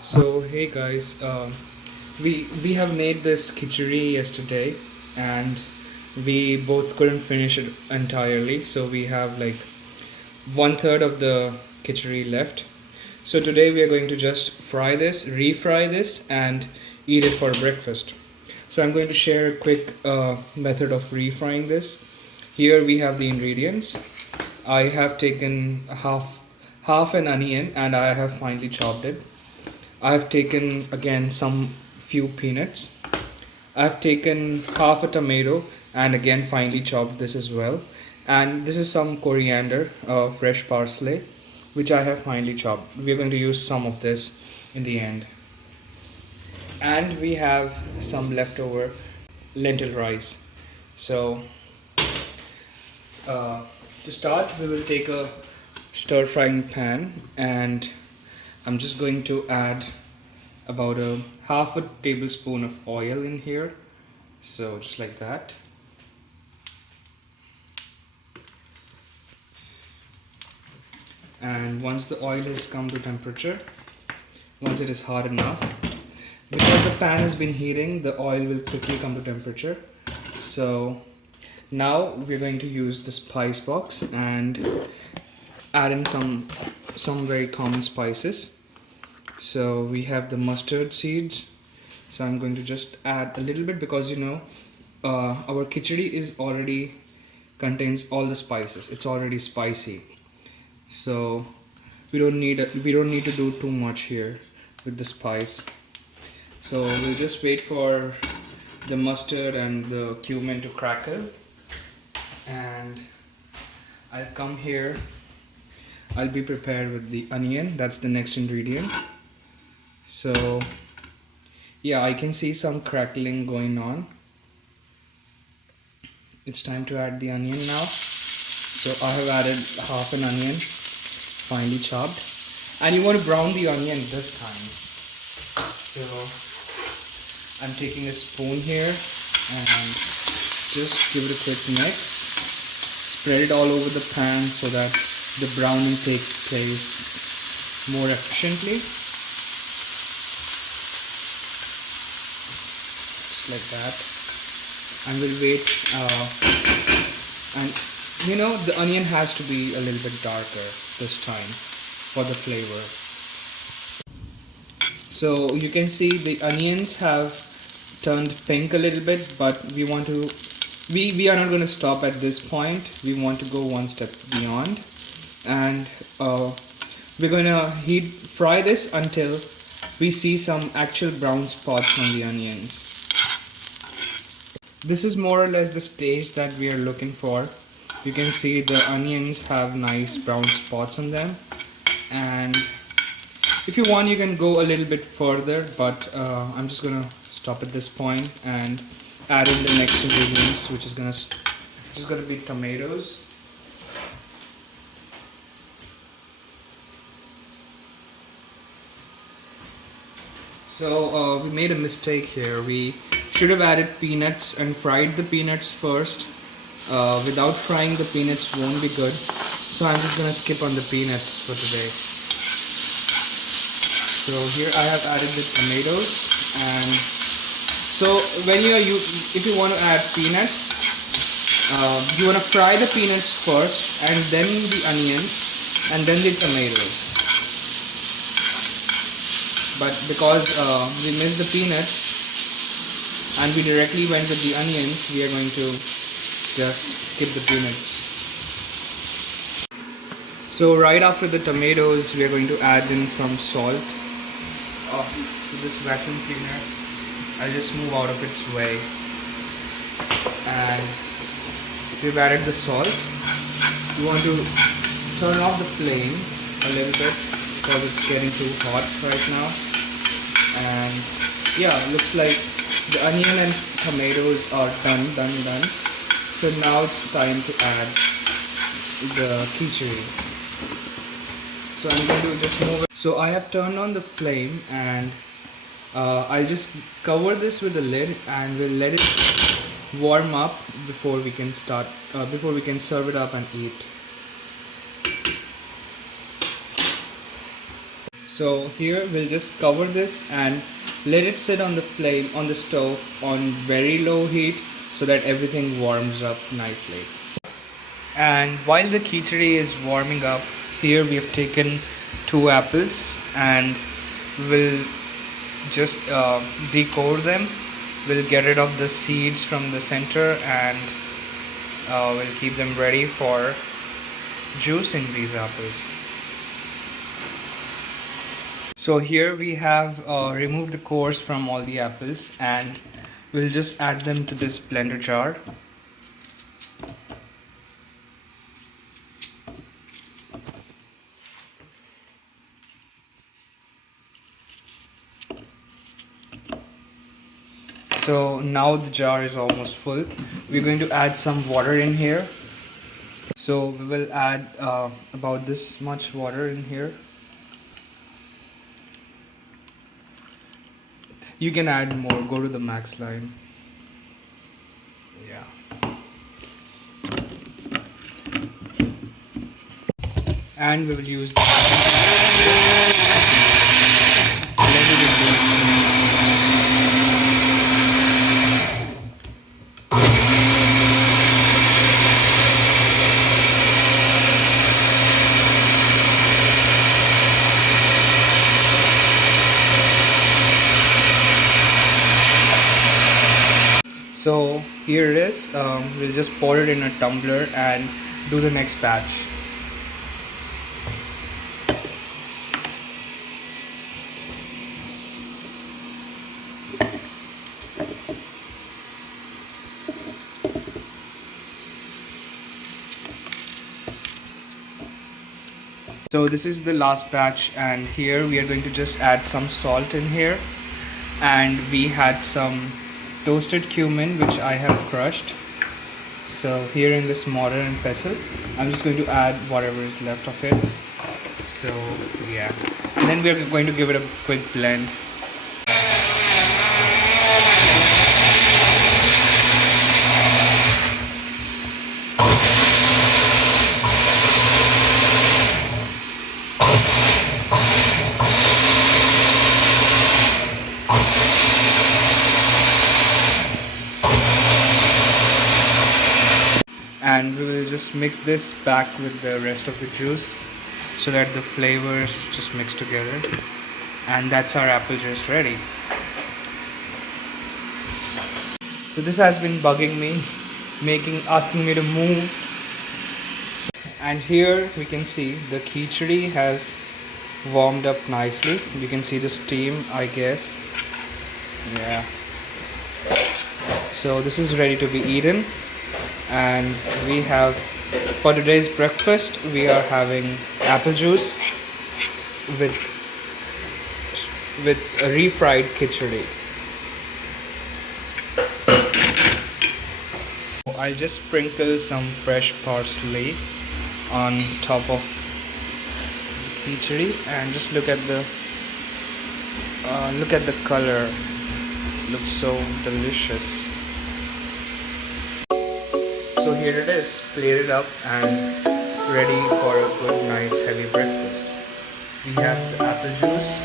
So hey guys, we have made this khichdi yesterday, and we both couldn't finish it entirely. So we have like one third of the khichdi left. So today we are going to just fry this, refry this, and eat it for breakfast. So I'm going to share a quick method of refrying this. Here we have the ingredients. I have taken half an onion and I have finely chopped it. I've taken again some few peanuts. I've taken half a tomato and again finely chopped this as well. And this is some coriander, fresh parsley, which I have finely chopped. We're going to use some of this in the end. And we have some leftover lentil rice. So uh, to start, we will take a stir frying pan, and I'm just going to add about a half a tablespoon of oil in here. So just like that. And once the oil has come to temperature, once it is hot enough, because the pan has been heating, the oil will quickly come to temperature. So now we're going to use the spice box and add in some very common spices. So we have the mustard seeds. So I'm going to just add a little bit because our khichdi is already contains all the spices. It's already spicy. So we don't need to do too much here with the spice. So we'll just wait for the mustard and the cumin to crackle, and I'll come here. I'll be prepared with the onion. That's the next ingredient. So yeah, I can see some crackling going on. It's time to add the onion now. So I have added half an onion, finely chopped, and you want to brown the onion this time. So I'm taking a spoon here and just give it a quick mix. Spread it all over the pan so that the browning takes place more efficiently. Just like that. And we'll wait. And the onion has to be a little bit darker this time for the flavor. So you can see the onions have turned pink a little bit, but we are not going to stop at this point. We want to go one step beyond, and we're going to fry this until we see some actual brown spots on the onions. This is more or less the stage that we are looking for. You can see the onions have nice brown spots on them, and if you want you can go a little bit further, but I'm just gonna stop at this point and add in the next ingredients, which is gonna be tomatoes. So we made a mistake here. We should have added peanuts and fried the peanuts first. Without frying, the peanuts won't be good. So I'm just gonna skip on the peanuts for today. So here I have added the tomatoes, and so if you want to add peanuts, you want to fry the peanuts first, and then the onions, and then the tomatoes. But because we missed the peanuts and we directly went with the onions, we are going to just skip the peanuts. So right after the tomatoes, we are going to add in some salt. So this vacuum cleaner, I'll just move out of its way. And we've added the salt. You want to turn off the flame a little bit because it's getting too hot right now. And yeah, looks like the onion and tomatoes are done. So now it's time to add the khichdi. So I'm going to just move it. So I have turned on the flame, and I'll just cover this with a lid, and we'll let it warm up before we can serve it up and eat. So here we'll just cover this and let it sit on the flame on the stove on very low heat so that everything warms up nicely. And while the khichdi is warming up, here we have taken 2 apples and we'll just decore them. We'll get rid of the seeds from the center and we'll keep them ready for juicing these apples. So here we have removed the cores from all the apples and we'll just add them to this blender jar. So now the jar is almost full. We're going to add some water in here. So we will add about this much water in here. You can add more, go to the max line. Yeah. And we will use the So here it is. We'll just pour it in a tumbler and do the next batch. So this is the last batch and here we are going to just add some salt in here, and we had some toasted cumin which I have crushed. So here in this mortar and pestle I'm just going to add whatever is left of it. So yeah, and then we are going to give it a quick blend. And we will just mix this back with the rest of the juice so that the flavors just mix together, and that's our apple juice ready. So this has been bugging me, asking me to move, and here we can see the khichdi has warmed up nicely. You can see the steam, I guess. Yeah, so this is ready to be eaten. And we have, for today's breakfast, we are having apple juice with a refried khichdi. I'll just sprinkle some fresh parsley on top of the khichdi, and just look at the color. Looks so delicious. So here it is, plated up and ready for a good, nice, heavy breakfast. We have the apple juice,